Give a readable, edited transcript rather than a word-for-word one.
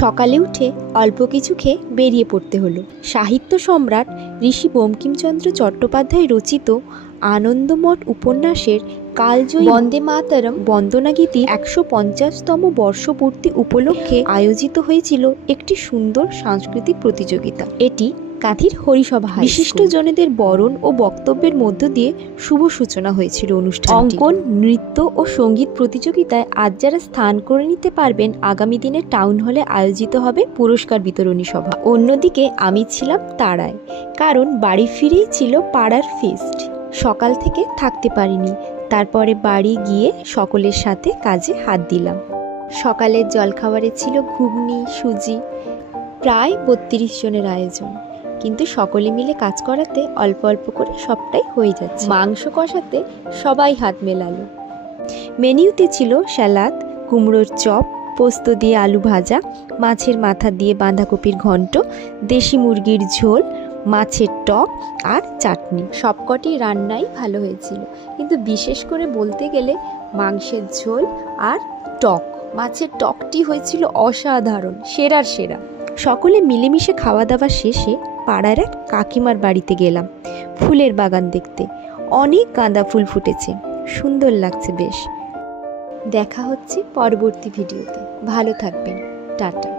সকালে উঠে অল্প কিছু খেয়ে বেরিয়ে পড়তে হলো। সাহিত্য সম্রাট ঋষি বঙ্কিমচন্দ্র চট্টোপাধ্যায় রচিত আনন্দমঠ উপন্যাসের কালজয়ী বন্দে মাতরম বন্দনাগীতির ১৫০তম বর্ষপূর্তি উপলক্ষে আয়োজিত হয়েছিল একটি সুন্দর সাংস্কৃতিক প্রতিযোগিতা। এটি কাঁথির হরিসভা বিশিষ্ট জনেদের বরণ ও বক্তব্যের মধ্য দিয়ে শুভ সূচনা হয়েছিল অনুষ্ঠান। অঙ্কন, নৃত্য ও সঙ্গীত প্রতিযোগিতায় আজ যারা স্থান করে নিতে পারবেন, আগামী দিনে টাউন হলে আয়োজিত হবে পুরস্কার বিতরণী সভা। অন্যদিকে আমি ছিলাম তাড়ায়, কারণ বাড়ি ফিরেই ছিল পাড়ার ফিস্ট। সকাল থেকে থাকতে পারিনি, তারপরে বাড়ি গিয়ে সকলের সাথে কাজে হাত দিলাম। সকালের জলখাবারে ছিল ঘুগনি, সুজি। প্রায় ৩২ জনের আয়োজন, কিন্তু সকলে মিলে কাজ করাতে অল্প অল্প করে সবটাই হয়ে যাচ্ছে। মাংস কষাতে সবাই হাত মেলালো। মেনুতে ছিল স্যালাদ, কুমড়োর চপ, পোস্ত দিয়ে আলু ভাজা, মাছের মাথা দিয়ে বাঁধাকপির ঘন্ট, দেশি মুরগির ঝোল, মাছের টক আর চাটনি। সবকটি রান্নাই ভালো হয়েছিল, কিন্তু বিশেষ করে বলতে গেলে মাংসের ঝোল আর টক, মাছের টকটি হয়েছিল অসাধারণ, সেরার সেরা। সকলে মিলেমিশে খাওয়া দাওয়া শেষে পাড়ার এক কাকিমার বাড়িতে গেলাম ফুলের বাগান দেখতে। অনেক গাঁদা ফুল ফুটেছে, সুন্দর লাগছে বেশ। দেখা হচ্ছে পরবর্তী ভিডিওতে। ভালো থাকবেন, টাটা।